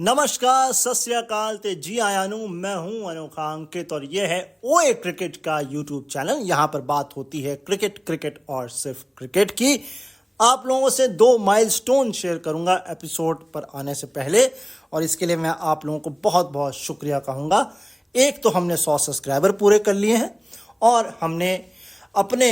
नमस्कार, सत श्री अकाल ते जी आया नू। मैं हूं अनोखा अंकित और यह है ओए क्रिकेट का यूट्यूब चैनल। यहां पर बात होती है क्रिकेट और सिर्फ क्रिकेट की। आप लोगों से 2 माइलस्टोन शेयर करूंगा एपिसोड पर आने से पहले, और इसके लिए मैं आप लोगों को बहुत बहुत शुक्रिया कहूंगा। एक तो हमने 100 सब्सक्राइबर पूरे कर लिए हैं और हमने अपने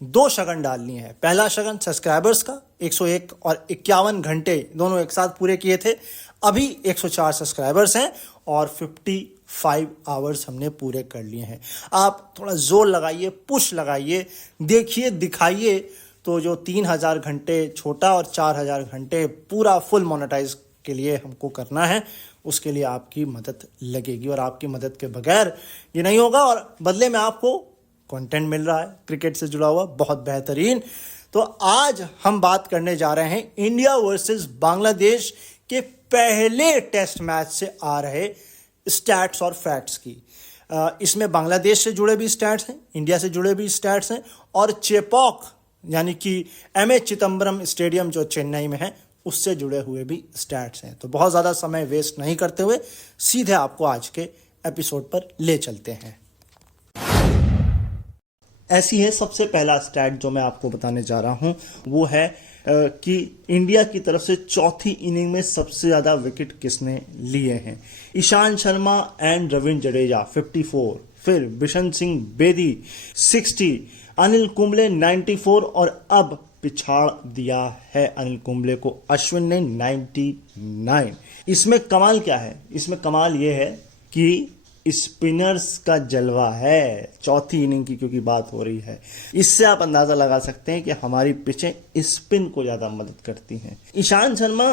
2 शगन डाल लिए हैं। पहला शगन सब्सक्राइबर्स का 101 और 51 घंटे दोनों एक साथ पूरे किए थे। अभी 104 सब्सक्राइबर्स हैं और 55 आवर्स हमने पूरे कर लिए हैं। आप थोड़ा जोर लगाइए, पुश लगाइए, देखिए, दिखाइए। तो जो 3000 घंटे छोटा और 4000 घंटे पूरा फुल मोनेटाइज के लिए हमको करना है, उसके लिए आपकी मदद लगेगी और आपकी मदद के बगैर ये नहीं होगा। और बदले में आपको कंटेंट मिल रहा है क्रिकेट से जुड़ा हुआ बहुत बेहतरीन। तो आज हम बात करने जा रहे हैं इंडिया वर्सेस बांग्लादेश के पहले टेस्ट मैच से आ रहे स्टैट्स और फैक्ट्स की। इसमें बांग्लादेश से जुड़े भी स्टैट्स हैं, इंडिया से जुड़े भी स्टैट्स हैं और चेपॉक यानी कि एमए चिदम्बरम स्टेडियम जो चेन्नई में है उससे जुड़े हुए भी स्टैट्स हैं। तो बहुत ज़्यादा समय वेस्ट नहीं करते हुए सीधे आपको आज के एपिसोड पर ले चलते हैं। ऐसी है सबसे पहला स्टैट जो मैं आपको बताने जा रहा हूं, वो है कि इंडिया की तरफ से चौथी इनिंग में सबसे ज्यादा विकेट किसने लिए हैं। ईशांत शर्मा एंड रविंद्र जडेजा 54, फिर बिशन सिंह बेदी 60, अनिल कुंबले 94 और अब पिछाड़ दिया है अनिल कुंबले को अश्विन ने 99। इसमें कमाल क्या है? इसमें कमाल यह है कि स्पिनर्स का जलवा है चौथी इनिंग की, क्योंकि बात हो रही है। इससे आप अंदाजा लगा सकते हैं कि हमारी पिचें स्पिन को ज्यादा मदद करती हैं। ईशांत शर्मा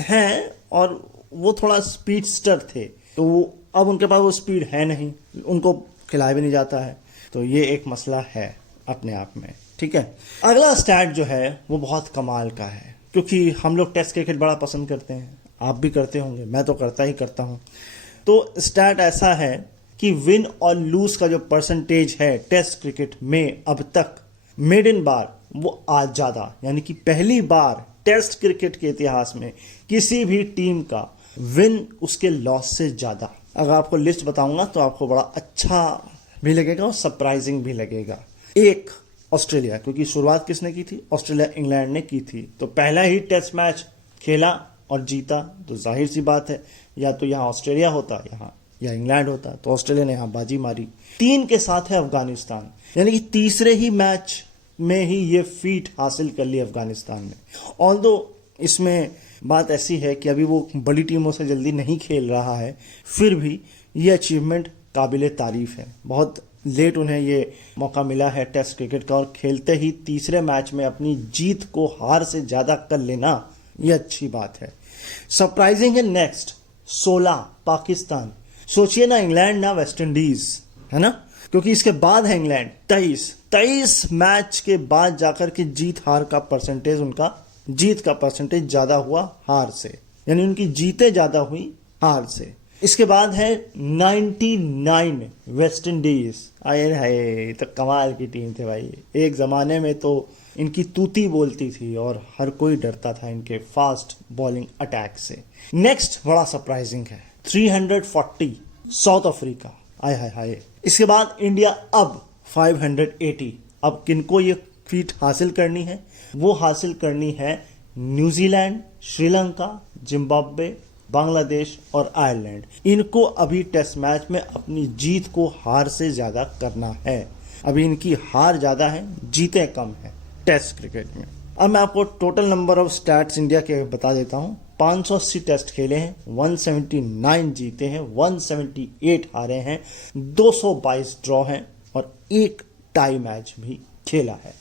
हैं और वो थोड़ा स्पीडस्टर थे, तो वो अब उनके पास वो स्पीड है नहीं, उनको खिलाया भी नहीं जाता है। तो ये एक मसला है अपने आप में, ठीक है। अगला स्टैट जो है वो बहुत कमाल का है, क्योंकि हम लोग टेस्ट क्रिकेट बड़ा पसंद करते हैं, आप भी करते होंगे, मैं तो करता ही करता हूं। तो स्टैट ऐसा है कि विन और लूज का जो परसेंटेज है टेस्ट क्रिकेट में अब तक मेडन बार वो आज ज्यादा, यानी कि पहली बार टेस्ट क्रिकेट के इतिहास में किसी भी टीम का विन उसके लॉस से ज्यादा। अगर आपको लिस्ट बताऊंगा तो आपको बड़ा अच्छा भी लगेगा और सरप्राइजिंग भी लगेगा। एक ऑस्ट्रेलिया, क्योंकि शुरुआत किसने की थी? ऑस्ट्रेलिया इंग्लैंड ने की थी। तो पहला ही टेस्ट मैच खेला और जीता, तो जाहिर सी बात है या तो यहाँ ऑस्ट्रेलिया होता यहाँ या इंग्लैंड होता, तो ऑस्ट्रेलिया ने यहाँ बाजी मारी। 3 के साथ है अफगानिस्तान, यानी कि तीसरे ही मैच में ही ये फीट हासिल कर ली अफगानिस्तान ने। ऑल्दो इसमें बात ऐसी है कि अभी वो बड़ी टीमों से जल्दी नहीं खेल रहा है, फिर भी ये अचीवमेंट काबिले तारीफ है। बहुत लेट उन्हें ये मौका मिला है टेस्ट क्रिकेट का, और खेलते ही तीसरे मैच में अपनी जीत को हार से ज्यादा कर लेना ये अच्छी बात है। सरप्राइजिंग है नेक्स्ट 16 पाकिस्तान। सोचिए ना, इंग्लैंड ना वेस्ट इंडीज, है ना, क्योंकि इसके बाद है इंग्लैंड 23 मैच के बाद जाकर के जीत हार का परसेंटेज, उनका जीत का परसेंटेज ज्यादा हुआ हार से, यानी उनकी जीतें ज्यादा हुई हार से। इसके बाद है 99 वेस्ट इंडीज। आए हाय, तो कमाल की टीम थे भाई। एक जमाने में तो इनकी तूती बोलती थी और हर कोई डरता था इनके फास्ट बॉलिंग अटैक से। नेक्स्ट बड़ा सरप्राइजिंग है 340 साउथ अफ्रीका। आय हाय हाय। इसके बाद इंडिया अब 580। अब किनको ये फीट हासिल करनी है? वो हासिल करनी है न्यूजीलैंड, श्रीलंका, जिम्बाब्वे, बांग्लादेश और आयरलैंड। इनको अभी टेस्ट मैच में अपनी जीत को हार से ज्यादा करना है। अभी इनकी हार ज्यादा है, जीतें कम है टेस्ट क्रिकेट में। अब मैं आपको total number of stats India के बता देता हूं। 580 टेस्ट खेले हैं, 179 जीते हैं, 178 हारे हैं, 222 ड्रॉ हैं और 1 टाई मैच भी खेला है।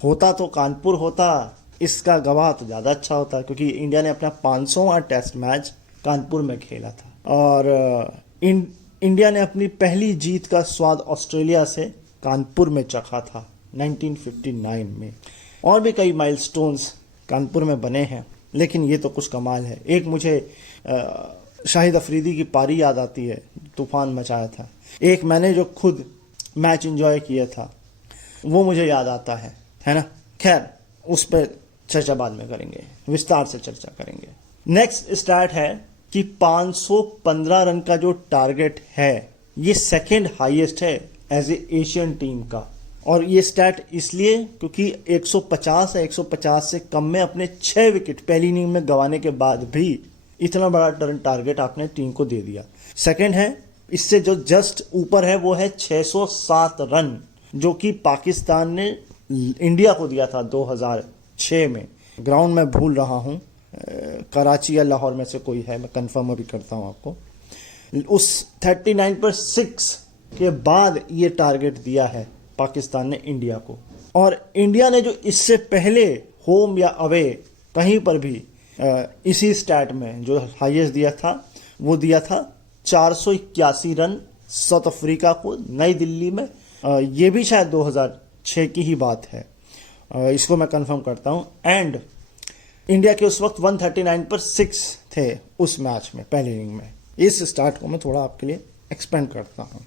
होता तो कानपुर होता, इसका गवाह तो ज्यादा अच्छा होता, क्योंकि इंडिया ने अपना 500वां टेस्ट मैच कानपुर में खेला था और इंडिया ने अपनी पहली जीत का स्वाद ऑस्ट्रेलिया से कानपुर में चखा था 1959 में। और भी कई माइलस्टोन्स कानपुर में बने हैं, लेकिन ये तो कुछ कमाल है। एक मुझे शाहिद अफरीदी की पारी याद आती है, तूफान मचाया था। एक मैंने जो खुद मैच एंजॉय किया था वो मुझे याद आता है ना। खैर, उस पर चर्चा बाद में करेंगे, विस्तार से चर्चा करेंगे। नेक्स्ट स्टार्ट है कि 515 रन का जो टारगेट है ये सेकंड हाईएस्ट है एज ए एशियन टीम का। और ये स्टैट इसलिए क्योंकि 150 या 150 से कम में अपने 6 विकेट पहली इनिंग में गंवाने के बाद भी इतना बड़ा रन टारगेट आपने टीम को दे दिया। सेकंड है, इससे जो जस्ट ऊपर है वो है 607 रन जो कि पाकिस्तान ने इंडिया को दिया था 2006 में। ग्राउंड में भूल रहा हूं, कराची या लाहौर में से कोई है, मैं कंफर्म अभी करता हूं आपको। उस 39 पर 6 के बाद ये टारगेट दिया है पाकिस्तान ने इंडिया को। और इंडिया ने जो इससे पहले होम या अवे कहीं पर भी इसी स्टैट में जो हाईएस्ट दिया था वो दिया था 481 रन साउथ अफ्रीका को नई दिल्ली में। ये भी शायद 2006 की ही बात है, इसको मैं कंफर्म करता हूं। एंड इंडिया के उस वक्त 139 पर 6 थे उस मैच में पहली इनिंग में। इस स्टार्ट को मैं थोड़ा आपके लिए एक्सपेंड करता हूं।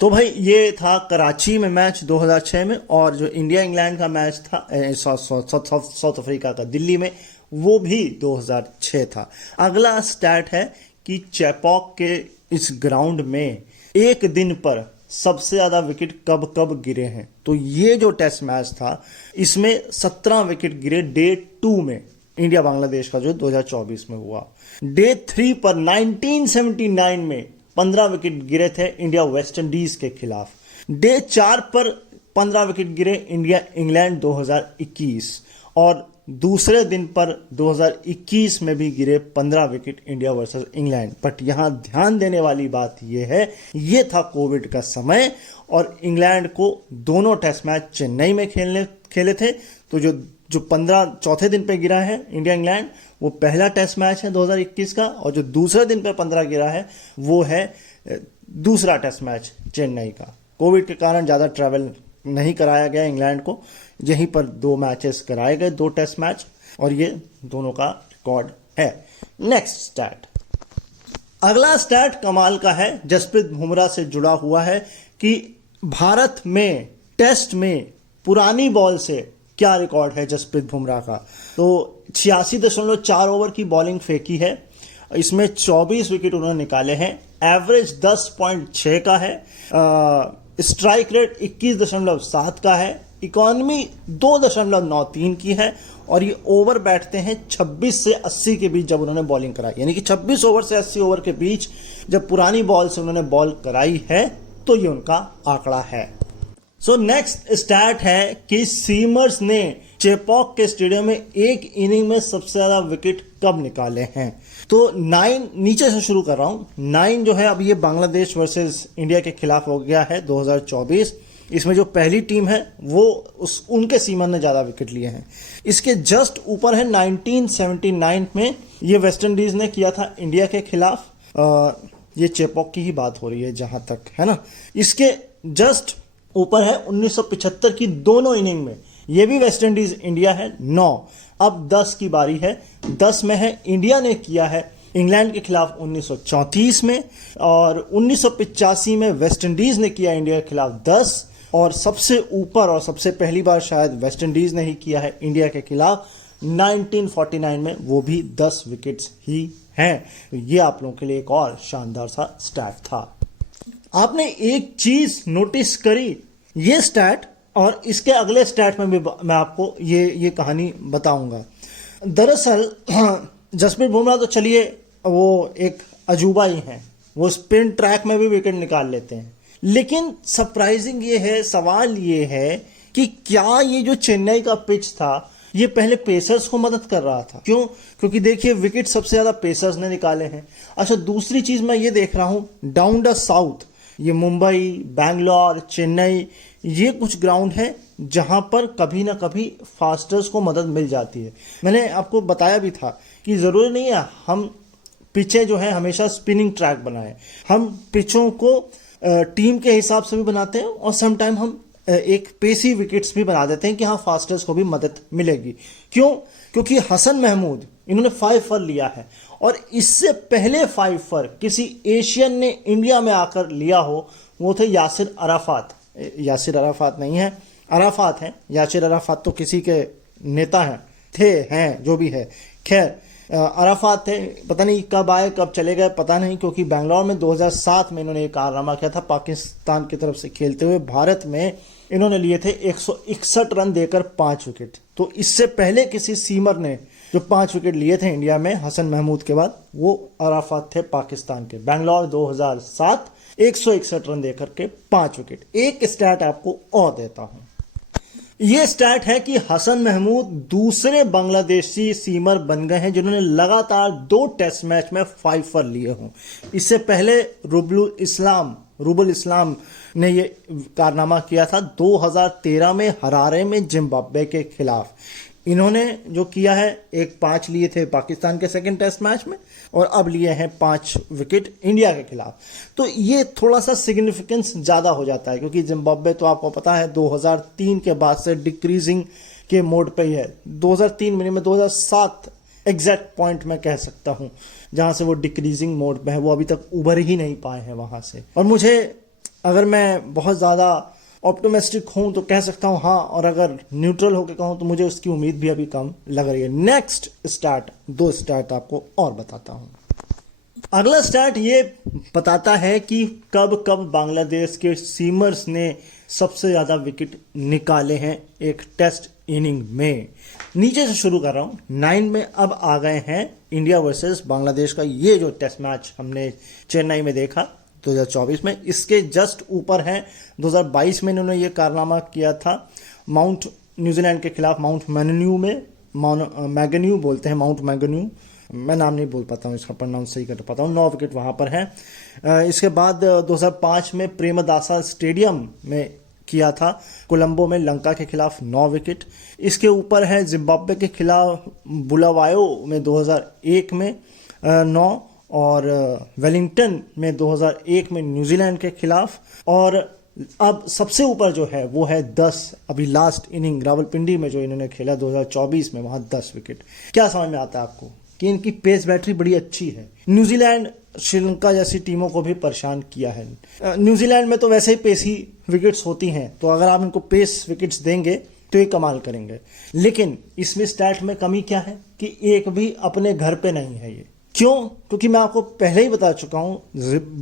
तो भाई ये था कराची में मैच 2006 में, और जो इंडिया इंग्लैंड का मैच था साउथ अफ्रीका का दिल्ली में, वो भी 2006 था। अगला स्टैट है कि चेपॉक के इस ग्राउंड में एक दिन पर सबसे ज्यादा विकेट कब कब गिरे हैं। तो ये जो टेस्ट मैच था इसमें 17 विकेट गिरे डे 2 में, इंडिया बांग्लादेश का जो 2024 में हुआ। डे 3 पर 1979 में 15 विकेट गिरे थे इंडिया वेस्ट इंडीज के खिलाफ। डे 4 पर 15 विकेट गिरे इंडिया इंग्लैंड 2021, और दूसरे दिन पर 2021 में भी गिरे 15 wicket India versus England. But यहां ध्यान देने वाली बात यह है, ये था कोविड का समय और इंग्लैंड को दोनों टेस्ट मैच चेन्नई में खेले थे। तो जो 15 चौथे दिन पे गिरा है इंडिया इंग्लैंड, वो पहला टेस्ट मैच है 2021 का, और जो दूसरे दिन पे 15 गिरा है वो है दूसरा टेस्ट मैच चेन्नई का। कोविड के कारण ज्यादा ट्रैवल नहीं कराया गया इंग्लैंड को, यहीं पर 2 मैचेस कराए गए, 2 टेस्ट मैच, और ये दोनों का रिकॉर्ड है। नेक्स्ट स्टैट, अगला स्टैट कमाल का है, जसप्रीत बुमराह से जुड़ा हुआ है कि भारत में टेस्ट में पुरानी बॉल से क्या रिकॉर्ड है जसप्रीत बुमराह का। तो 86.4 ओवर की बॉलिंग फेंकी है, इसमें 24 विकेट उन्होंने निकाले हैं, एवरेज 10.6 का है, स्ट्राइक रेट 21.7 का है, इकोनॉमी 2.93 की है, और ये ओवर बैठते हैं 26 से 80 के बीच जब उन्होंने बॉलिंग कराई। यानी कि 26 ओवर से 80 ओवर के बीच जब पुरानी बॉल से उन्होंने बॉल कराई है तो ये उनका आंकड़ा है। सो नेक्स्ट स्टैट है कि सीमर्स ने चेपॉक के स्टेडियम में एक इनिंग में सबसे ज्यादा विकेट कब निकाले हैं। तो 9 नीचे से शुरू कर रहा हूं। 9 जो है अब ये बांग्लादेश वर्सेस इंडिया के खिलाफ हो गया है 2024। इसमें जो पहली टीम है वो उनके सीमर ने ज्यादा विकेट लिए हैं। इसके जस्ट ऊपर है 1979 में ये वेस्ट इंडीज ने किया था इंडिया के खिलाफ। ये चेपॉक की ही बात हो रही है जहां तक है ना। इसके जस्ट ऊपर है 1975 की दोनों इनिंग में, ये भी वेस्ट इंडीज इंडिया है 9। अब 10 की बारी है। 10 में है इंडिया ने किया है इंग्लैंड के खिलाफ 1934 में, और 1985 में वेस्ट इंडीज ने किया इंडिया के खिलाफ 10, और सबसे ऊपर और सबसे पहली बार शायद वेस्ट इंडीज ने ही किया है इंडिया के खिलाफ 1949 में, वो भी 10 विकेट्स ही हैं। तो ये आप लोगों के लिए एक और शानदार सा स्टैट था। आपने एक चीज नोटिस करी, ये स्टैट और इसके अगले स्टैट में भी मैं आपको ये कहानी बताऊंगा। दरअसल जसप्रीत बुमराह तो चलिए वो एक अजूबा ही हैं, वो स्पिन ट्रैक में भी विकेट निकाल लेते हैं, लेकिन सरप्राइजिंग ये है, सवाल ये है कि क्या ये जो चेन्नई का पिच था ये पहले पेसर्स को मदद कर रहा था। क्यों? क्योंकि देखिए विकेट सबसे ज्यादा पेसर्स ने निकाले हैं। अच्छा, दूसरी चीज मैं ये देख रहा हूं डाउन द साउथ, ये मुंबई, बैंगलोर, चेन्नई, ये कुछ ग्राउंड है जहां पर कभी ना कभी फास्टर्स को मदद मिल जाती है। मैंने आपको बताया भी था कि जरूरी नहीं है हम पिचें जो है हमेशा स्पिनिंग ट्रैक बनाएं। हम पिचों को टीम के हिसाब से भी बनाते हैं, और समटाइम हम एक पेसी विकेट्स भी बना देते हैं कि हाँ फास्टर्स को भी मदद मिलेगी। क्यों? क्योंकि हसन महमूद इन्होंने 5 फॉर लिया है, और इससे पहले 5 फॉर किसी एशियन ने इंडिया में आकर लिया हो वो थे यासिर अराफात। यासिर अराफात नहीं है, अराफात हैं। यासिर अराफात तो किसी के नेता हैं, हैं जो भी है। खैर, अराफात थे, पता नहीं कब आए कब चले गए पता नहीं, क्योंकि बेंगलोर में 2007 में इन्होंने एक कारनामा किया था पाकिस्तान की तरफ से खेलते हुए। भारत में इन्होंने लिए थे 161 रन देकर 5 विकेट। तो इससे पहले किसी सीमर ने जो 5 विकेट लिए थे इंडिया में हसन महमूद के बाद, वो अराफात थे पाकिस्तान के। बेंगलोर 2007 161 रन देकर के 5 विकेट। एक स्टैट आपको और देता हूं, ये स्टैट है कि हसन महमूद दूसरे बांग्लादेशी सीमर बन गए हैं जिन्होंने लगातार 2 टेस्ट मैच में 5 लिए हों। इससे पहले रुबुल इस्लाम ने ये कारनामा किया था 2013 में हरारे में जिम्बाब्वे के खिलाफ। इन्होंने जो किया है, एक 5 लिए थे पाकिस्तान के सेकंड टेस्ट मैच में और अब लिए हैं 5 विकेट इंडिया के खिलाफ। तो ये थोड़ा सा सिग्निफिकेंस ज़्यादा हो जाता है, क्योंकि जिम्बाब्वे तो आपको पता है 2003 के बाद से डिक्रीजिंग के मोड पे ही है। 2003 में 2007 एग्जैक्ट पॉइंट मैं कह सकता हूँ जहाँ से वो डिक्रीजिंग मोड पे है, वो अभी तक उभर ही नहीं पाए हैं वहाँ से। और मुझे, अगर मैं बहुत ज़्यादा ऑप्टिमिस्टिक हूं तो कह सकता हूं हाँ, और अगर न्यूट्रल होकर कहूं तो मुझे उसकी उम्मीद भी अभी कम लग रही है। नेक्स्ट स्टार्ट, 2 स्टार्ट आपको और बताता हूं। अगला स्टार्ट ये बताता है कि कब कब बांग्लादेश के सीमर्स ने सबसे ज्यादा विकेट निकाले हैं एक टेस्ट इनिंग में। नीचे से शुरू कर रहा हूं। 9 में अब आ गए हैं इंडिया वर्सेस बांग्लादेश का ये जो टेस्ट मैच हमने चेन्नई में देखा 2024 में। इसके जस्ट ऊपर है 2022 में इन्होंने ये कारनामा किया था न्यूजीलैंड के खिलाफ माउंट मैगन्यू बोलते हैं, माउंट मैगन्यू, मैं नाम नहीं बोल पाता हूँ, इसका प्रोनाउंस सही कर पाता हूँ। 9 विकेट वहाँ पर है। इसके बाद 2005 में प्रेमदासा स्टेडियम में किया था कोलंबो में लंका के खिलाफ 9 विकेट। इसके ऊपर है जिम्बाब्वे के खिलाफ बुलावायो में 2001 में 9, और वेलिंगटन में 2001 में न्यूजीलैंड के खिलाफ। और अब सबसे ऊपर जो है वो है 10, अभी लास्ट इनिंग रावलपिंडी में जो इन्होंने खेला 2024 में, वहां 10 विकेट। क्या समझ में आता है आपको कि इनकी पेस बैटरी बड़ी अच्छी है। न्यूजीलैंड श्रीलंका जैसी टीमों को भी परेशान किया है। न्यूजीलैंड में तो वैसे ही पेसी विकेट्स होती हैं, तो अगर आप इनको पेस विकेट्स देंगे तो ये कमाल करेंगे। लेकिन इसमें स्टैट में कमी क्या है कि एक भी अपने घर पे नहीं है ये। क्यों? क्योंकि मैं आपको पहले ही बता चुका हूं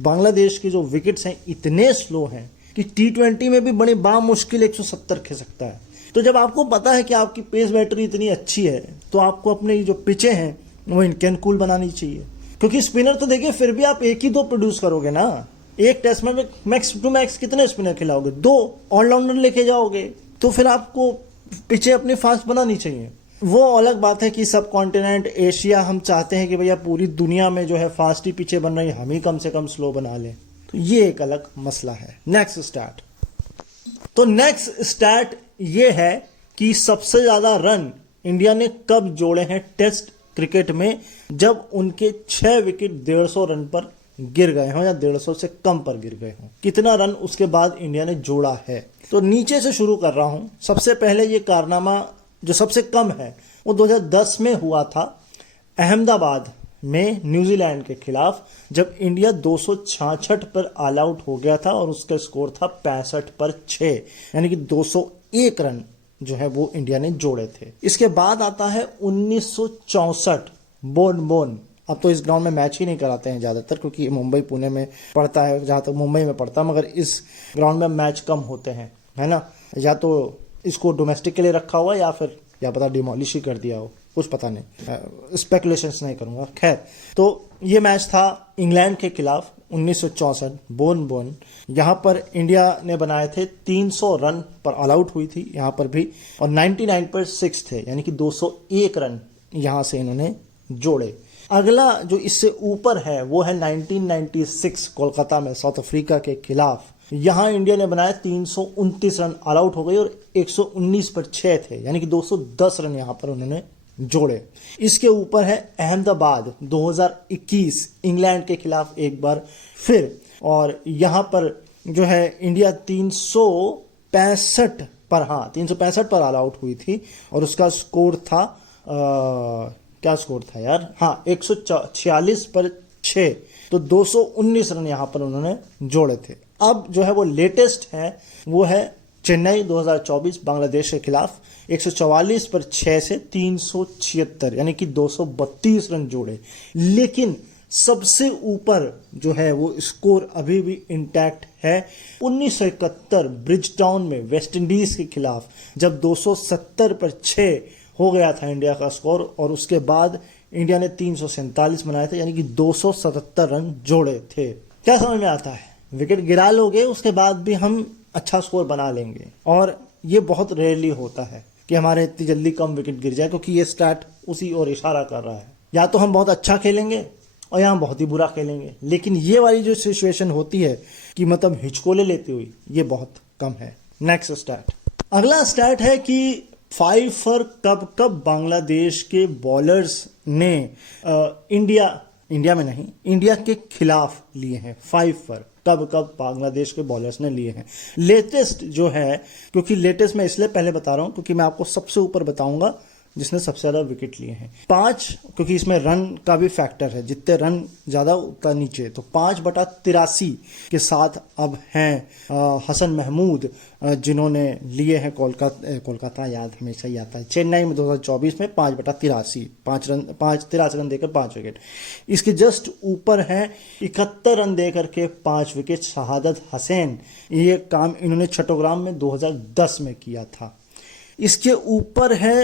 बांग्लादेश के जो विकेट्स हैं इतने स्लो हैं कि T20 में भी बड़ी बामुश्किल 170 खिसकता है। तो जब आपको पता है कि आपकी पेस बैटरी इतनी अच्छी है तो आपको अपने जो पिचे हैं वो इनके अनुकूल बनानी चाहिए, क्योंकि स्पिनर तो देखिए फिर भी आप 1 ही 2 प्रोड्यूस करोगे ना। एक टेस्ट में मैक्स टू मैक्स कितने स्पिनर खिलाओगे? 2 ऑलराउंडर लेके जाओगे, तो फिर आपको पिचे अपनी फास्ट बनानी चाहिए। वो अलग बात है कि सब कॉन्टिनेंट एशिया हम चाहते हैं कि भैया पूरी दुनिया में जो है फास्ट ही पीछे बन रही है, हम ही कम से कम स्लो बना लें, तो ये एक अलग मसला है। नेक्स्ट स्टार्ट, तो नेक्स्ट स्टार्ट ये है कि सबसे ज्यादा रन इंडिया ने कब जोड़े हैं टेस्ट क्रिकेट में, जब उनके 6 विकेट 150 रन पर गिर गए हों या 150 से कम पर गिर गए हों। कितना रन उसके बाद इंडिया ने जोड़ा है, तो नीचे से शुरू कर रहा हूं। सबसे पहले ये कारनामा जो सबसे कम है वो 2010 में हुआ था अहमदाबाद में न्यूजीलैंड के खिलाफ, जब इंडिया 266 पर ऑल आउट हो गया था और उसका स्कोर था 65 पर 6, यानी कि 201 रन जो है वो इंडिया ने जोड़े थे। इसके बाद आता है 1964 बोन। अब तो इस ग्राउंड में मैच ही नहीं कराते हैं ज़्यादातर, क्योंकि मुंबई पुणे में पड़ता है, जहाँ तक मुंबई में पड़ता है, मगर इस ग्राउंड में मैच कम होते हैं, है ना। या तो इसको डोमेस्टिक के लिए रखा हुआ या फिर या पता डिमोलिश ही कर दिया हो, कुछ पता नहीं, स्पेकुलेशंस नहीं करूंगा। खैर, तो ये मैच था इंग्लैंड के खिलाफ 1964 बोन। यहाँ पर इंडिया ने बनाए थे 300 रन पर ऑल आउट हुई थी यहाँ पर भी, और 99 पर 6 थे, यानी कि 201 रन यहाँ से इन्होंने जोड़े। अगला जो इससे ऊपर है वो है 1996 कोलकाता में साउथ अफ्रीका के खिलाफ। यहां इंडिया ने बनाया 329 रन, ऑल आउट हो गई और 119 पर 6 थे, यानी कि 210 रन यहां पर उन्होंने जोड़े। इसके ऊपर है अहमदाबाद 2021 इंग्लैंड के खिलाफ एक बार फिर, और यहां पर जो है इंडिया 365 पर ऑल आउट हुई थी और उसका स्कोर था क्या स्कोर था यार, 146 पर 6, तो 219 रन यहां पर उन्होंने जोड़े थे। अब जो है वो लेटेस्ट है वो है चेन्नई 2024 बांग्लादेश के खिलाफ 144 पर 6 से 376 यानी कि 232 रन जोड़े। लेकिन सबसे ऊपर जो है वो स्कोर अभी भी इंटैक्ट है 1971 ब्रिज टाउन में वेस्ट इंडीज के खिलाफ, जब 270 पर 6 हो गया था इंडिया का स्कोर, और उसके बाद इंडिया ने 347 बनाए थे, यानी कि 277 रन जोड़े थे। क्या समझ में आता है? विकेट गिरा लोगे उसके बाद भी हम अच्छा स्कोर बना लेंगे, और ये बहुत रेयरली होता है कि हमारे इतनी जल्दी कम विकेट गिर जाए, क्योंकि ये स्टैट उसी ओर इशारा कर रहा है। या तो हम बहुत अच्छा खेलेंगे और या हम बहुत ही बुरा खेलेंगे, लेकिन ये वाली जो सिचुएशन होती है कि मतलब हिचकोले लेती हुई, ये बहुत कम है। नेक्स्ट स्टैट, अगला स्टैट है कि 5 फॉर कब कब बांग्लादेश के बॉलर्स ने इंडिया में नहीं, इंडिया के खिलाफ लिए हैं। 5 फॉर कब कब बांग्लादेश के बॉलर्स ने लिए हैं। लेटेस्ट जो है, क्योंकि लेटेस्ट मैं इसलिए पहले बता रहा हूं क्योंकि मैं आपको सबसे ऊपर बताऊंगा जिसने सबसे ज्यादा विकेट लिए हैं। 5, क्योंकि इसमें रन का भी फैक्टर है, जितने रन ज्यादा उतना नीचे, तो 5/83 के साथ अब हैं हसन महमूद, जिन्होंने लिए हैं कोलकाता याद हमेशा ही आता है, चेन्नई में 2024 में 5/83, 83 रन देकर 5 विकेट। इसके जस्ट ऊपर हैं 71 रन देकर के 5 विकेट शहादत हसैन। ये काम इन्होंने चट्टोग्राम में 2010 में किया था। इसके ऊपर है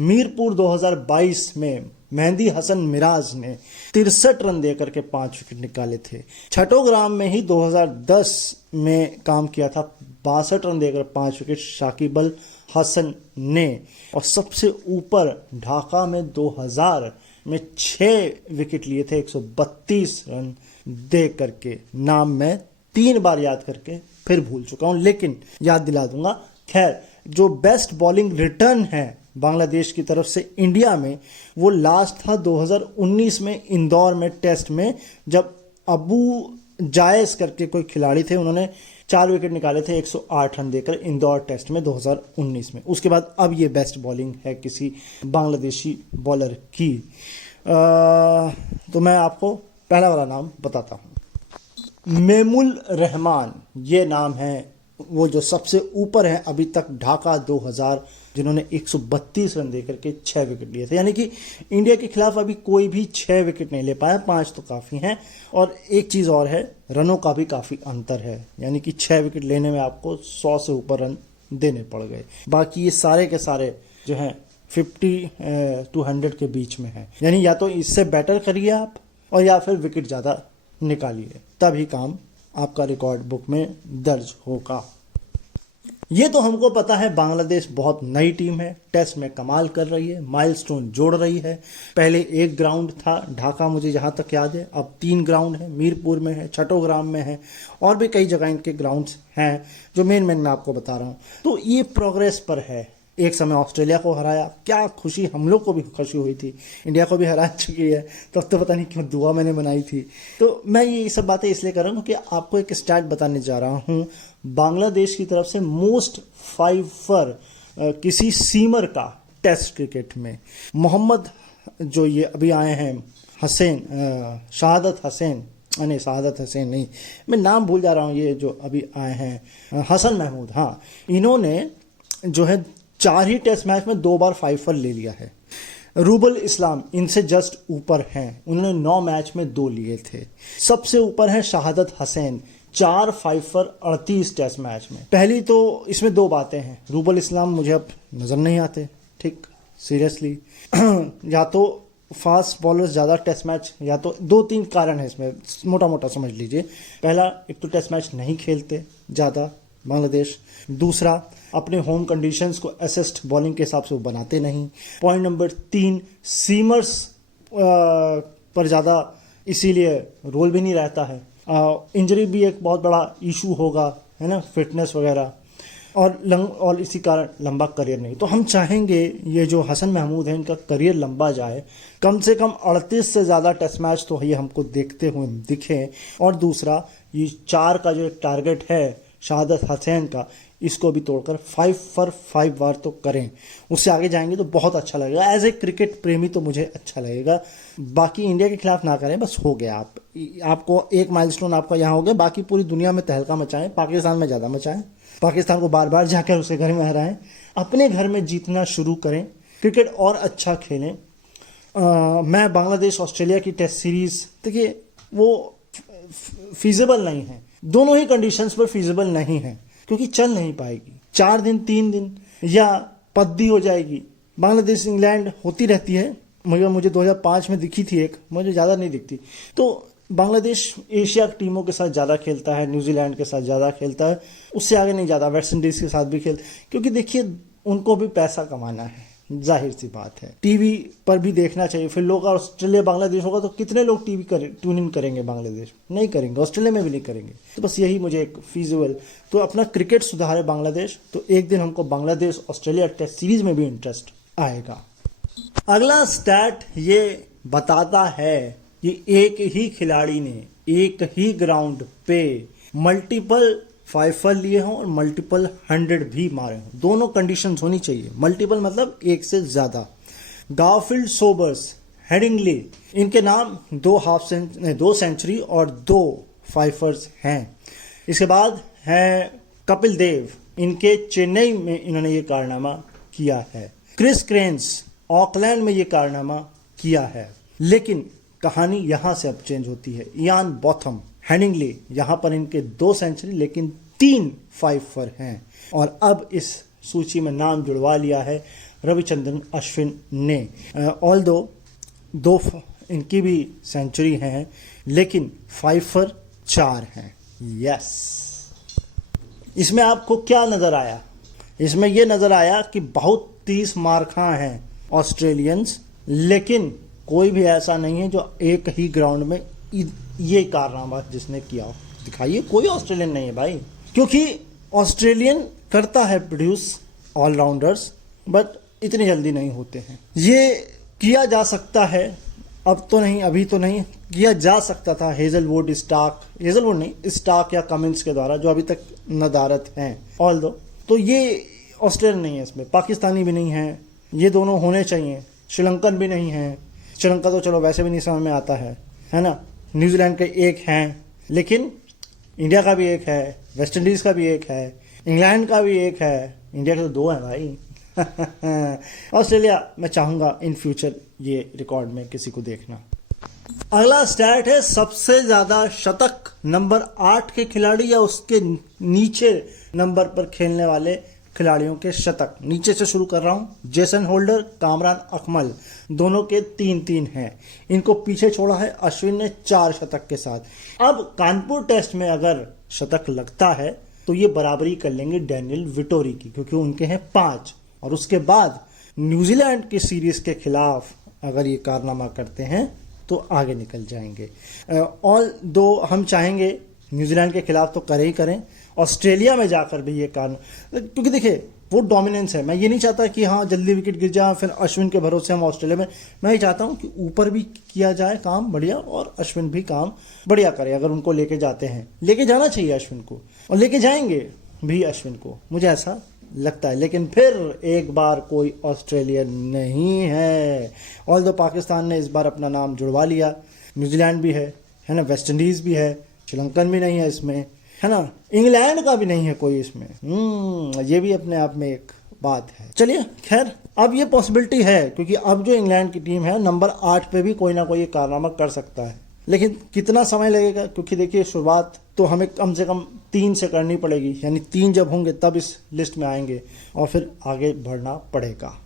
मीरपुर 2022 में मेहंदी हसन मिराज ने 63 रन देकर के 5 विकेट निकाले थे। चट्टोग्राम में ही 2010 में काम किया था, 62 रन देकर 5 विकेट शाकिबल हसन ने। और सबसे ऊपर ढाका में 2000 में 6 विकेट लिए थे 132 रन दे करके। नाम मैं 3 बार याद करके फिर भूल चुका हूं, लेकिन याद दिला दूंगा। खैर, जो बेस्ट बॉलिंग रिटर्न है बांग्लादेश की तरफ से इंडिया में, वो लास्ट था 2019 में इंदौर में टेस्ट में, जब अबू जायस करके कोई खिलाड़ी थे, उन्होंने 4 विकेट निकाले थे 108 रन देकर इंदौर टेस्ट में 2019 में। उसके बाद अब ये बेस्ट बॉलिंग है किसी बांग्लादेशी बॉलर की। तो मैं आपको पहला वाला नाम बताता हूँ, मेमुल रहमान। ये नाम है वो जो सबसे ऊपर है अभी तक, ढाका 2000, जिन्होंने 132 रन देकर के 6 विकेट लिए थे। यानी कि इंडिया के खिलाफ अभी कोई भी 6 विकेट नहीं ले पाया, 5 तो काफ़ी हैं। और एक चीज़ और है, रनों का भी काफ़ी अंतर है, यानी कि 6 विकेट लेने में आपको 100 से ऊपर रन देने पड़ गए। बाकी ये सारे के सारे जो हैं 50 to 100 के बीच में हैं। यानी या तो इससे बेटर करिए आप, और या फिर विकेट ज़्यादा निकालिए, तभी काम आपका रिकॉर्ड बुक में दर्ज होगा। ये तो हमको पता है बांग्लादेश बहुत नई टीम है, टेस्ट में कमाल कर रही है, माइलस्टोन जोड़ रही है। पहले एक ग्राउंड था ढाका, मुझे जहां तक याद है, अब 3 ग्राउंड है, मीरपुर में है, चट्टोग्राम में है, और भी कई जगह इनके ग्राउंड्स हैं जो मेन मैं आपको बता रहा हूं। तो ये प्रोग्रेस पर है। एक समय ऑस्ट्रेलिया को हराया, क्या खुशी, हम लोग को भी खुशी हुई थी। इंडिया को भी हरा चुकी है, तब तो पता नहीं क्यों दुआ मैंने बनाई थी। तो मैं ये सब बातें इसलिए कर रहा हूँ कि आपको एक स्टैट बताने जा रहा हूँ बांग्लादेश की तरफ से मोस्ट 5 फॉर किसी सीमर का टेस्ट क्रिकेट में। मोहम्मद जो ये अभी आए हैं हसैन, शहादत हसैन नहीं, मैं नाम भूल जा रहा हूँ, ये जो अभी आए हैं हसन महमूद, हाँ, इन्होंने जो है 4 ही टेस्ट मैच में 2 बार 5 फॉर ले लिया है। रूबल इस्लाम इनसे जस्ट ऊपर हैं, उन्होंने 9 मैच में 2 लिए थे। सबसे ऊपर है शहादत हसैन, 4 5 फॉर 38 टेस्ट मैच में। पहली तो इसमें 2 बातें हैं, रूबल इस्लाम मुझे अब नजर नहीं आते, ठीक, सीरियसली। या तो फास्ट बॉलर्स ज़्यादा टेस्ट मैच, या तो 2-3 कारण है इसमें, मोटा मोटा समझ लीजिए। पहला, एक तो टेस्ट मैच नहीं खेलते ज़्यादा बांग्लादेश। दूसरा, अपने होम कंडीशंस को असिस्ट बॉलिंग के हिसाब से वो बनाते नहीं। पॉइंट नंबर 3, सीमर्स पर ज़्यादा इसीलिए रोल भी नहीं रहता है। इंजरी भी एक बहुत बड़ा इशू होगा, है ना, फिटनेस वगैरह, और इसी कारण लंबा करियर नहीं। तो हम चाहेंगे ये जो हसन महमूद है, इनका करियर लंबा जाए, कम से कम 38 से ज़्यादा टेस्ट मैच तो ये हमको देखते हुए दिखे। और दूसरा, ये 4 का जो एक टारगेट है शहादत हसैन का, इसको भी तोड़कर 5 for 5 बार तो करें, उससे आगे जाएंगे तो बहुत अच्छा लगेगा। एज ए क्रिकेट प्रेमी तो मुझे अच्छा लगेगा। बाकी इंडिया के खिलाफ ना करें, बस हो गया। आपको एक माइलस्टोन आपका यहाँ हो गया, बाकी पूरी दुनिया में तहलका मचाएं, पाकिस्तान में ज़्यादा मचाएं, पाकिस्तान को बार बार जाकर उसे घर में हराएं, अपने घर में जीतना शुरू करें, क्रिकेट और अच्छा खेलें। मैं बांग्लादेश ऑस्ट्रेलिया की टेस्ट सीरीज, देखिए वो फीजिबल नहीं है, दोनों ही कंडीशंस पर फीजिबल नहीं है, क्योंकि चल नहीं पाएगी। 4 दिन 3 दिन या पद्दी हो जाएगी। बांग्लादेश इंग्लैंड होती रहती है, मगर मुझे 2005 में दिखी थी एक, मुझे ज़्यादा नहीं दिखती। तो बांग्लादेश एशिया की टीमों के साथ ज़्यादा खेलता है, न्यूजीलैंड के साथ ज़्यादा खेलता है, उससे आगे नहीं ज़्यादा। वेस्ट इंडीज़ के साथ भी क्योंकि देखिए उनको भी पैसा कमाना है, जाहिर सी बात है। टीवी पर भी देखना चाहिए। फिर लोग, ऑस्ट्रेलिया बांग्लादेश होगा तो कितने लोग टीवी ट्यून इन करेंगे? बांग्लादेश नहीं करेंगे, ऑस्ट्रेलिया में भी नहीं करेंगे। तो बस यही मुझे एक फीजिबल, तो अपना क्रिकेट सुधारे बांग्लादेश, तो एक दिन हमको बांग्लादेश ऑस्ट्रेलिया टेस्ट सीरीज में भी इंटरेस्ट आएगा। अगला स्टैट ये बताता है कि एक ही खिलाड़ी ने एक ही ग्राउंड पे मल्टीपल 5 लिए हों और मल्टीपल 100 भी मारे हों। दोनों कंडीशंस होनी चाहिए। मल्टीपल मतलब एक से ज्यादा। गारफील्ड, सोबर्स, हेडिंगली, इनके नाम 2 सेंचुरी और 2 5 हैं। इसके बाद है कपिल देव, इनके चेन्नई में इन्होंने ये कारनामा किया है। क्रिस क्रेन्स, ऑकलैंड में ये कारनामा किया है। लेकिन कहानी यहां से अब चेंज होती है। इयान बॉथम, हेडिंगली, यहां पर इनके 2 सेंचुरी लेकिन 3 5 हैं। और अब इस सूची में नाम जुड़वा लिया है रविचंद्रन अश्विन ने। ऑल्दो 2 इनकी भी सेंचुरी हैं, लेकिन 4 हैं। यस, इसमें आपको क्या नजर आया? इसमें यह नजर आया कि बहुत 30 मार्खा हैं ऑस्ट्रेलियंस, लेकिन कोई भी ऐसा नहीं है जो एक ही ग्राउंड में ये कारनामा जिसने किया हो। दिखाइए, कोई ऑस्ट्रेलियन नहीं है भाई, क्योंकि ऑस्ट्रेलियन करता है प्रोड्यूस ऑलराउंडर्स, बट इतनी जल्दी नहीं होते हैं। ये किया जा सकता है, अब तो नहीं, अभी तो नहीं किया जा सकता था हेजलवुड नहीं, स्टार्क या कमिंस के द्वारा, जो अभी तक नदारत हैं। ऑल्दो तो ये ऑस्ट्रेलियन नहीं है, इसमें पाकिस्तानी भी नहीं है, ये दोनों होने चाहिए। श्रीलंकन भी नहीं है, श्रीलंका तो चलो वैसे भी नहीं समझ में आता है ना। न्यूजीलैंड के एक हैं, लेकिन इंडिया का भी एक है, वेस्ट इंडीज का भी एक है, इंग्लैंड का भी एक है, इंडिया के तो 2 हैं भाई। ऑस्ट्रेलिया मैं चाहूंगा इन फ्यूचर ये रिकॉर्ड में किसी को देखना। अगला स्टैट है सबसे ज्यादा शतक नंबर 8 के खिलाड़ी या उसके नीचे नंबर पर खेलने वाले खिलाड़ियों के शतक। नीचे से शुरू कर रहा हूं। जेसन होल्डर, कामरान अकमल, दोनों के 3-3 हैं। इनको पीछे छोड़ा है अश्विन ने 4 शतक के साथ। अब कानपुर टेस्ट में अगर शतक लगता है तो ये बराबरी कर लेंगे डैनियल विटोरी की, क्योंकि उनके हैं 5। और उसके बाद न्यूजीलैंड की सीरीज के खिलाफ अगर ये कारनामा करते हैं तो आगे निकल जाएंगे। ऑल दो हम चाहेंगे न्यूजीलैंड के खिलाफ तो करें ही करें, ऑस्ट्रेलिया में जाकर भी ये कारण, क्योंकि देखिए वो डोमिनेंस है। मैं ये नहीं चाहता कि हाँ जल्दी विकेट गिर जाए फिर अश्विन के भरोसे हम ऑस्ट्रेलिया में, मैं ये चाहता हूँ कि ऊपर भी किया जाए काम बढ़िया और अश्विन भी काम बढ़िया करे। अगर उनको लेके जाते हैं, लेके जाना चाहिए अश्विन को, और लेके जाएंगे भी अश्विन को, मुझे ऐसा लगता है। लेकिन फिर एक बार कोई ऑस्ट्रेलियन नहीं है। ऑल्दो पाकिस्तान ने इस बार अपना नाम जुड़वा लिया, न्यूजीलैंड भी है ना, वेस्ट इंडीज भी है, श्रीलंकन भी नहीं है इसमें, है ना, इंग्लैंड का भी नहीं है कोई इसमें। ये भी अपने आप में एक बात है। चलिए खैर, अब ये पॉसिबिलिटी है, क्योंकि अब जो इंग्लैंड की टीम है नंबर 8 पे भी कोई ना कोई कारनामा कर सकता है। लेकिन कितना समय लगेगा, क्योंकि देखिए शुरुआत तो हमें कम से कम 3 से करनी पड़ेगी, यानी 3 जब होंगे तब इस लिस्ट में आएंगे और फिर आगे बढ़ना पड़ेगा।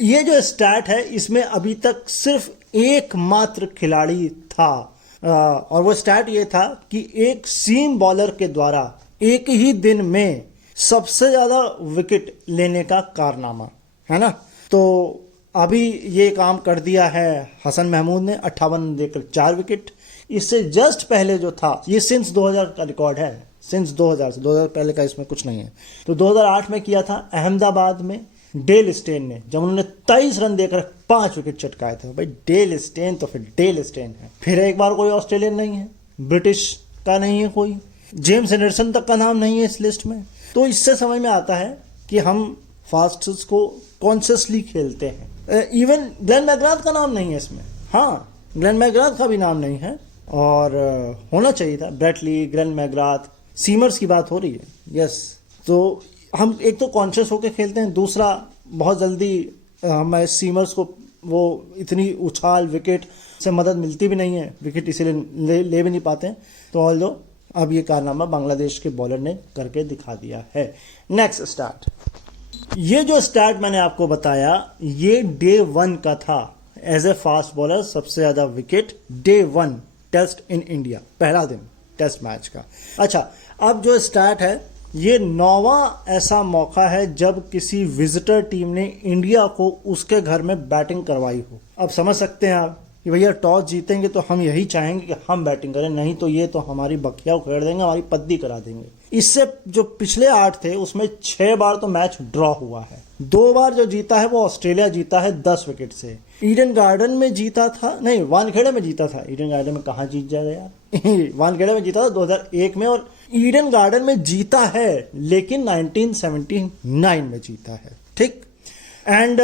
ये जो स्टैट है इसमें अभी तक सिर्फ एकमात्र खिलाड़ी था, और वो स्टैट ये था कि एक सीम बॉलर के द्वारा एक ही दिन में सबसे ज्यादा विकेट लेने का कारनामा, है ना। तो अभी ये काम कर दिया है हसन महमूद ने, 58 देकर 4 विकेट। इससे जस्ट पहले जो था, ये सिंस 2000 का रिकॉर्ड है, सिंस 2000 से 2000 पहले का इसमें कुछ नहीं है। तो 2008 में किया था अहमदाबाद में डेल स्टेन ने, जब उन्होंने 23 रन देकर 5 विकेट चटकाए थे। भाई डेल स्टेन तो फिर डेल स्टेन है। फिर एक बार कोई ऑस्ट्रेलियन नहीं है, ब्रिटिश का नहीं है कोई, जेम्स एंडरसन तक का नाम नहीं है इस लिस्ट में। तो इससे समझ में आता है कि हम फास्टर्स को कॉन्शियसली खेलते हैं। इवन ग्लेन मैकग्राथ का नाम नहीं है इसमें, हाँ ग्लेन मैकग्राथ का भी नाम नहीं है, और होना चाहिए था। ब्रेटली, ग्लेन मैकग्राथ, सीमर्स की बात हो रही है, यस। तो हम एक तो कॉन्शियस होकर खेलते हैं, दूसरा बहुत जल्दी हमें सीमर्स को वो इतनी उछाल विकेट से मदद मिलती भी नहीं है, विकेट इसीलिए ले भी नहीं पाते हैं। तो ऑल्दो अब ये कारनामा बांग्लादेश के बॉलर ने करके दिखा दिया है। नेक्स्ट स्टार्ट, ये जो स्टार्ट मैंने आपको बताया ये डे 1 का था। एज ए फास्ट बॉलर सबसे ज्यादा wicket day 1 test in India, पहला दिन टेस्ट मैच का। अच्छा, अब जो स्टार्ट है ये 9वां ऐसा मौका है जब किसी विजिटर टीम ने इंडिया को उसके घर में बैटिंग करवाई हो। अब समझ सकते हैं आप कि भैया टॉस जीतेंगे तो हम यही चाहेंगे कि हम बैटिंग करें, नहीं तो ये तो हमारी बखिया उखेड़ देंगे, हमारी पद्दी करा देंगे। इससे जो पिछले 8 थे उसमें 6 बार तो मैच ड्रॉ हुआ है। 2 बार जो जीता है वो ऑस्ट्रेलिया जीता है 10 विकेट से। ईडन गार्डन में जीता था, नहीं वानखेड़े में जीता था। ईडन गार्डन में कहाँ जीत जाएगा यार वानखेड़े में जीता था 2001 में, और ईडन गार्डन में जीता है लेकिन 1979 में जीता है, ठीक। एंड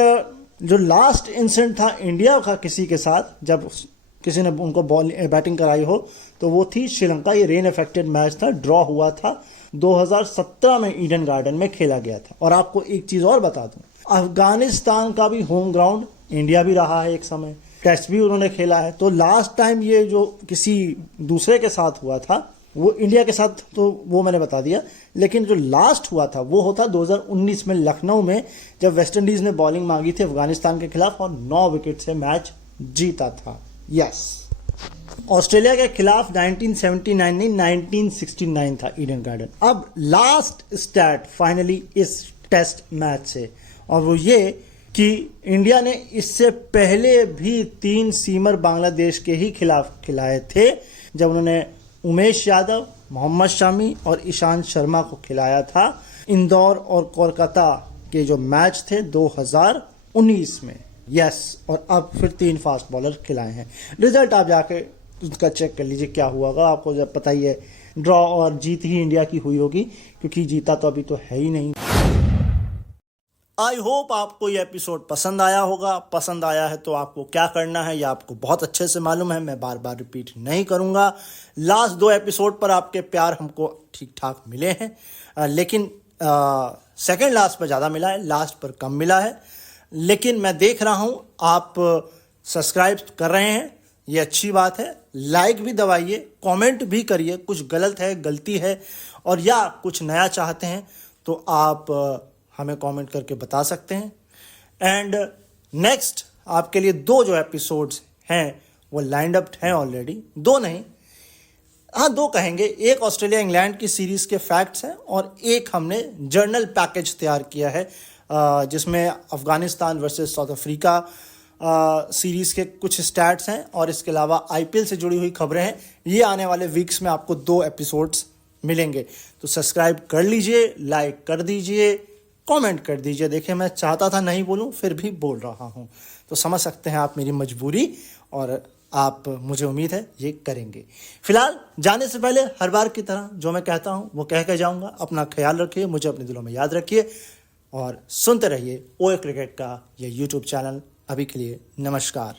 जो लास्ट इंसिडेंट था इंडिया का किसी के साथ जब किसी ने उनको बैटिंग कराई हो तो वो थी श्रीलंका। ये रेन अफेक्टेड मैच था, ड्रॉ हुआ था 2017 में ईडन गार्डन में खेला गया था। और आपको एक चीज और बता दूं, अफगानिस्तान का भी होम ग्राउंड इंडिया भी रहा है एक समय, टेस्ट भी उन्होंने खेला है। तो लास्ट टाइम ये जो किसी दूसरे के साथ हुआ था वो इंडिया के साथ, तो वो मैंने बता दिया, लेकिन जो लास्ट हुआ था वो होता 2019 में लखनऊ में, जब वेस्ट इंडीज ने बॉलिंग मांगी थी अफगानिस्तान के खिलाफ और 9 विकेट से मैच जीता था, यस। ऑस्ट्रेलिया के खिलाफ 1979 नहीं 1969 था ईडन गार्डन। अब लास्ट स्टैट फाइनली इस टेस्ट मैच से, और वो ये कि इंडिया ने इससे पहले भी 3 सीमर बांग्लादेश के ही खिलाफ खिलाए थे, जब उन्होंने उमेश यादव, मोहम्मद शामी और ईशांत शर्मा को खिलाया था इंदौर और कोलकाता के जो मैच थे 2019 में, यस। और अब फिर 3 फास्ट बॉलर खिलाए हैं। रिजल्ट आप जाके उसका चेक कर लीजिए क्या हुआ होगा, आपको जब पता ही है। ड्रॉ और जीत ही इंडिया की हुई होगी, क्योंकि जीता तो अभी तो है ही नहीं। आई होप आपको ये एपिसोड पसंद आया होगा। पसंद आया है तो आपको क्या करना है यह आपको बहुत अच्छे से मालूम है, मैं बार बार रिपीट नहीं करूंगा। लास्ट 2 एपिसोड पर आपके प्यार हमको ठीक ठाक मिले हैं, लेकिन सेकंड लास्ट पर ज़्यादा मिला है, लास्ट पर कम मिला है। लेकिन मैं देख रहा हूं आप सब्सक्राइब कर रहे हैं, ये अच्छी बात है। लाइक भी दबाइए, कमेंट भी करिए, कुछ गलत है, गलती है, और या कुछ नया चाहते हैं तो आप हमें कमेंट करके बता सकते हैं। एंड नेक्स्ट आपके लिए 2 जो एपिसोड्स हैं वो लाइंड अप हैं ऑलरेडी, 2 नहीं, हाँ 2 कहेंगे। एक ऑस्ट्रेलिया इंग्लैंड की सीरीज के फैक्ट्स हैं और एक हमने जर्नल पैकेज तैयार किया है जिसमें Afghanistan versus south Africa series के कुछ स्टैट्स हैं, और इसके अलावा आईपीएल से जुड़ी हुई खबरें हैं। ये आने वाले वीक्स में आपको 2 एपिसोड्स मिलेंगे। तो सब्सक्राइब कर लीजिए, लाइक कर दीजिए, कमेंट कर दीजिए। देखिए मैं चाहता था नहीं बोलूं, फिर भी बोल रहा हूं, तो समझ सकते हैं आप मेरी मजबूरी, और आप, मुझे उम्मीद है ये करेंगे। फिलहाल जाने से पहले हर बार की तरह जो मैं कहता हूं वो कह के जाऊंगा। अपना ख्याल रखिए, मुझे अपने दिलों में याद रखिए, और सुनते रहिए ओए क्रिकेट का ये यूट्यूब चैनल। अभी के लिए नमस्कार।